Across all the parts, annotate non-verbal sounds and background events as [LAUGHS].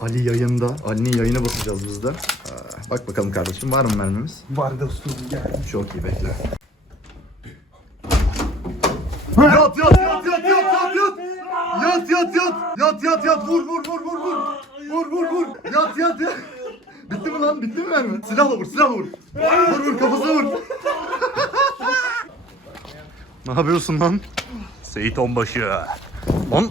Ali yayında. Ali'nin yayına basacağız biz de. Aa, bak bakalım kardeşim var mı mermimiz? Var dostum gel. Çok iyi bekle. Yat yat yat yat yat yat yat. Yat yat yat. Yat yat yat vur vur vur vur vur. Vur vur vur. Yat yat yat. Bitti mi lan? Bitti mi mermi? Silahla vur, silahla vur. Vur vur kafasına vur. [LAUGHS] ne yapıyorsun lan? Seyit Onbaşı. Lan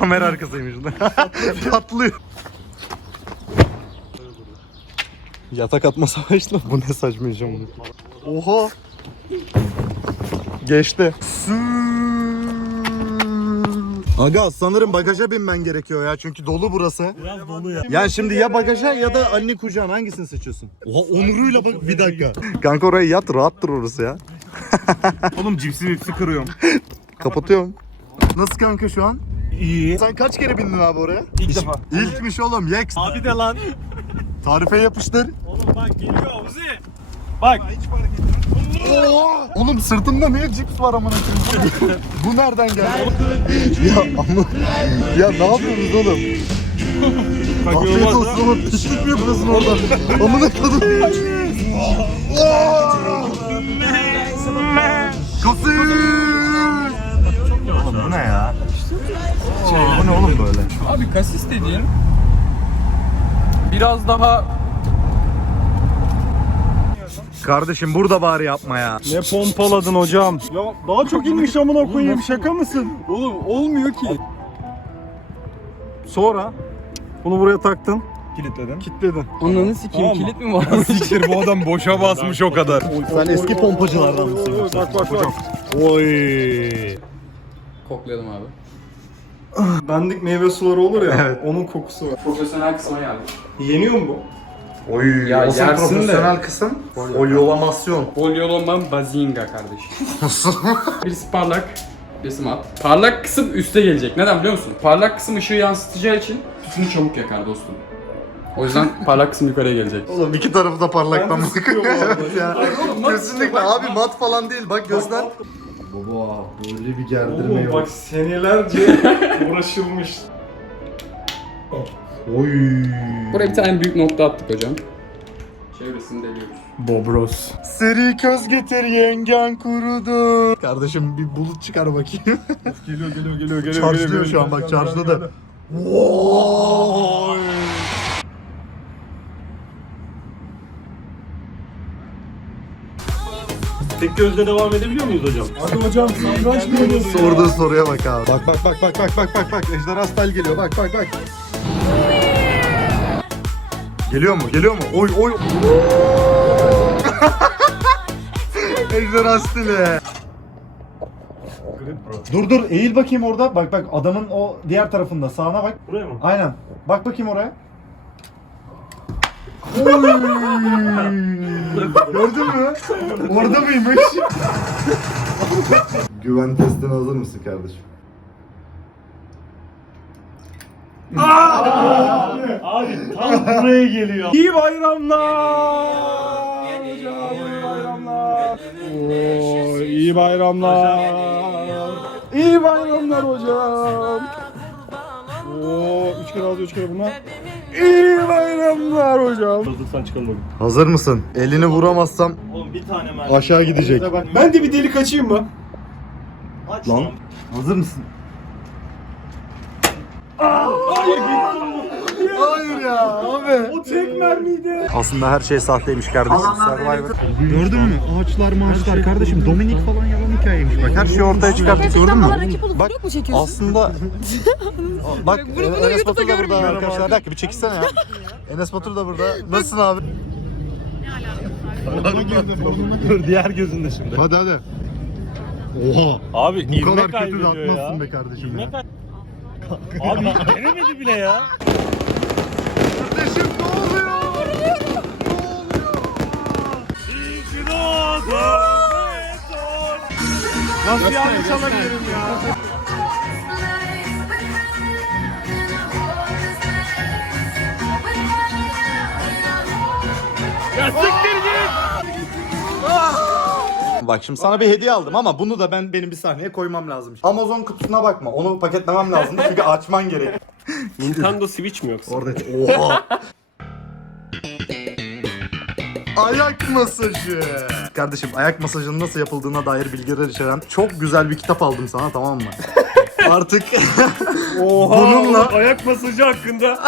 kamera arkasıymış. [LAUGHS] Patlıyor. Yatak atma savaştı mı? Bu ne saçma iş ama. Oha. Geçti. Aga sanırım bagaja binmen gerekiyor ya çünkü dolu burası. Biraz dolu ya. Yani şimdi ya bagaja ya da anne kucağına hangisini seçiyorsun? Oha onuruyla bak bir dakika. Kanka oraya yat rahattır orası ya. Oğlum cipsi mipsi kırıyorum. Kapatıyorum. Nasıl kanka şu an? İyi. Sen kaç kere bindin abi oraya? İlk defa. İlkmiş oğlum Yex. Abi de lan. Tarife yapıştır. Oğlum bak geliyor Avuzi. Bak. Oha! Oğlum sırtımda niye cips var amına koyayım? [LAUGHS] Bu nereden geldi? ya ama ya ne yapıyorsunuz oğlum? [LAUGHS] Bak Afiyet olmaz olsun oğlum. Pislik mi yapıyorsun oradan? [LAUGHS] Amına koydum. Kasır! Abi kasis dediğin biraz daha Kardeşim burada bari yapma ya. Ne pompaladın hocam? Ya daha çok inmiş amına koyayım şaka mısın? oğlum olmuyor ki. Sonra bunu buraya taktın. Kilitledin. Kilitledin. Ananı sikeyim Tamam kilit mi var? Siktir bu adam boşa basmış o kadar. Sen eski pompacılardan mısın? Bak bak bak. Oy. Koklayalım abi. Bendik meyve suları olur ya. Onun kokusu var. Profesyonel kısma geldik. Yeniyor mu bu? Oy. Ya asıl yersin de. profesyonel kısım. Olyolamasyon. Polyolomam bazinga kardeşim. [LAUGHS] birisi parlak, birisi mat. Parlak kısım üste gelecek. Neden biliyor musun? Parlak kısım ışığı yansıtacağı için tütünü çabuk yakar dostum. O yüzden [LAUGHS] parlak kısım yukarıya gelecek. Oğlum iki tarafı da parlaktan Ben de sıkıyorum bu arada. evet ya. Kesinlikle abi mat falan değil bak göster. Baba böyle bir gerdirme Oğlum yok. bak senelerce [LAUGHS] uğraşılmış. Oy. Buraya bir tane büyük nokta attık hocam. Çevresini deliyoruz. Bobros. Seri köz getir yengen kurudu. Kardeşim bir bulut çıkar bakayım. Geliyor geliyor geliyor geliyor. Çarşılıyor şu an bak çarşıladı. Vay. Tek gözle devam edebiliyor muyuz hocam? Hadi hocam satranç mı oynuyorsun Sorduğu soruya bak abi. Bak bak bak bak bak bak bak bak. Ejderha style geliyor. Bak bak bak. Geliyor mu? Geliyor mu? Oy oy. [LAUGHS] Ejderha stili. Dur dur eğil bakayım orada. Bak bak adamın o diğer tarafında sağına bak. Buraya mı? Aynen. Bak bakayım oraya. Oy! Gördün mü? Orada mıymış? Güven testine hazır mısın kardeşim? Abi tam buraya geliyor. İyi bayramlar. Hocam iyi bayramlar. Oo, iyi bayramlar. İyi bayramlar hocam. Oo, üç kere aldı, üç kere buna. İyi bayramlar hocam. Hazırsan çıkalım bugün. Hazır mısın? Elini vuramazsam Oğlum bir tane mermi. aşağı gidecek. Ben de bir delik açayım mı? Aç Lan. Hazır mısın? Hayır ya tek mermiydi. Aslında her şey sahteymiş kardeşim. Survivor. Gördün mü? Ağaçlar maaşlar kardeşim. Dominik falan yalan hikayeymiş. Bak her şeyi ortaya çıkarttık gördün mü? Bak Vlog mu çekiyorsun? aslında [LAUGHS] bak Bunu- bunu Enes YouTube'da Batur da burada görmeyeyim. arkadaşlar. Bir dakika bir çekilsene ya. Enes Batur da burada. Nasılsın abi? Dur diğer gözünde şimdi. Hadi hadi. Oha. Abi Bu kadar kötü de atmazsın be kardeşim ya. Abi denemedi bile ya. Kardeşim ne oluyor? Nasıl yanlış alabilirim ya? Ya siktir git! bak şimdi sana bir hediye aldım ama bunu da ben benim bir sahneye koymam lazım. Amazon kutusuna bakma. Onu paketlemem lazım çünkü açman gerek. Nintendo Switch mi yoksa? Orada Oha. [LAUGHS] Ayak masajı. Kardeşim ayak masajının nasıl yapıldığına dair bilgiler içeren çok güzel bir kitap aldım sana tamam mı? [LAUGHS] Artık [LAUGHS] Oha, Bununla- ayak masajı hakkında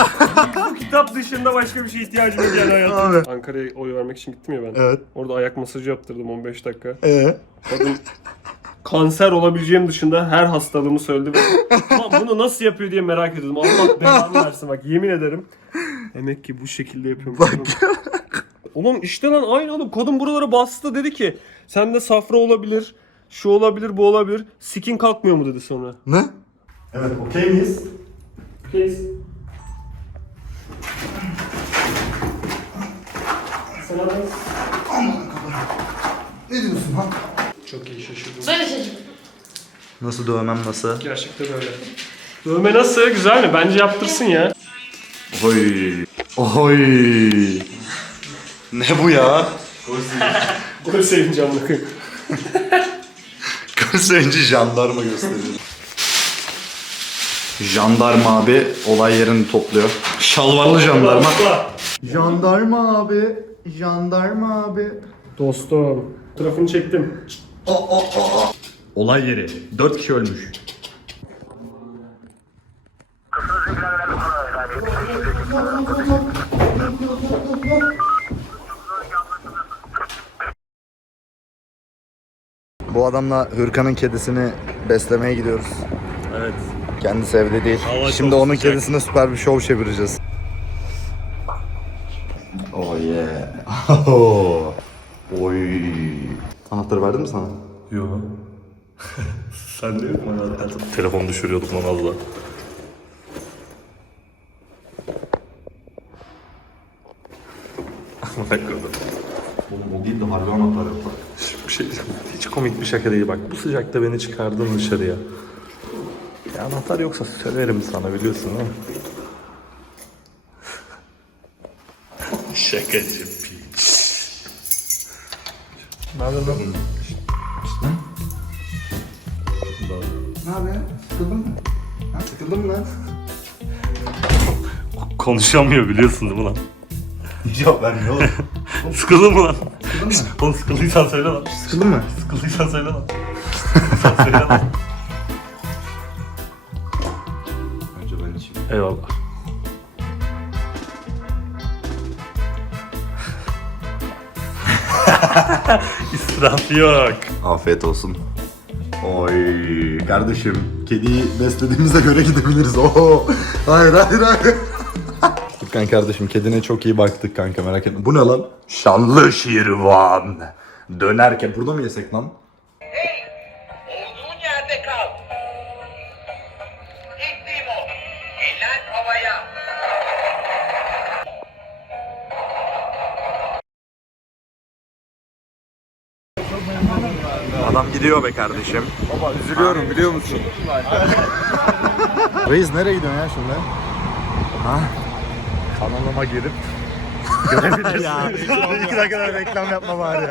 bu kitap dışında başka bir şeye ihtiyacım yok yani hayatımda. Ankara'ya oy vermek için gittim ya ben. Evet. Orada ayak masajı yaptırdım 15 dakika. Ee? Kadın kanser olabileceğim dışında her hastalığımı söyledi ve [LAUGHS] "Ulan bunu nasıl yapıyor diye merak ediyordum. Allah belanı versin bak yemin ederim. Demek ki bu şekilde yapıyormuş. Oğlum işte lan aynı oğlum. Kadın buralara bastı dedi ki sende safra olabilir, şu olabilir, bu olabilir. Sikin kalkmıyor mu dedi sonra. Ne? Evet okey miyiz? Please. Selam. Ne diyorsun lan? Çok iyi şaşırdım. Böyle çocuk. Nasıl dövmem nasıl? Gerçekten öyle. Dövme nasıl? Güzel mi? Bence yaptırsın ya. Oy. Oy. Ne bu ya? Gol sevinci amına koyayım. Gözlerinci jandarma gösteriyor. Jandarma abi olay yerini topluyor. Şalvarlı jandarma. Jandarma abi. Jandarma abi. Dostum. Trafını çektim. Olay yeri. 4 kişi ölmüş. Bu adamla Hürkan'ın kedisini beslemeye gidiyoruz. Evet. Kendisi evde değil. Hava Şimdi onun sıcak. kedisine süper bir şov çevireceğiz. Oh yeah. Oh. [LAUGHS] Oy. Anahtarı verdim mi sana? Yok. [LAUGHS] Sen de yok bana Telefonu düşürüyordum lan az daha. [LAUGHS] Bak Oğlum değil de harbi anahtar yok. bir şey hiç komik bir şaka değil bak. Bu sıcakta beni çıkardın dışarıya. Ya anahtar yoksa söverim sana biliyorsun değil mi? [LAUGHS] Şakacı piç. Ne haber lan? Ne abi? Sıkıldın mı? Ha, sıkıldın mı lan? Konuşamıyor biliyorsun değil mi lan? Cevap vermiyor oğlum. Sıkıldın mı lan? Sıkıldın mı? [LAUGHS] Oğlum sıkıldıysan söyle lan. Sıkıldın mı? Sıkıldıysan söyle lan. Sıkıldıysan söyle lan. Önce ben içeyim. Eyvallah. [LAUGHS] İsraf yok. Afiyet olsun. Oy kardeşim kediyi beslediğimize göre gidebiliriz. Oo. Hayır hayır hayır. Furkan kardeşim kedine çok iyi baktık kanka merak etme. Bu ne lan? Şanlı şirvan. Dönerken burada mı yesek lan? Olduğun yerde kal. İlk o. Eller havaya. Adam gidiyor be kardeşim. Baba üzülüyorum biliyor musun? Reis nereye gidiyorsun ya şimdi? Ha? Kanalıma girip [LAUGHS] ya. [LAUGHS] İki dakika reklam yapma bari ya.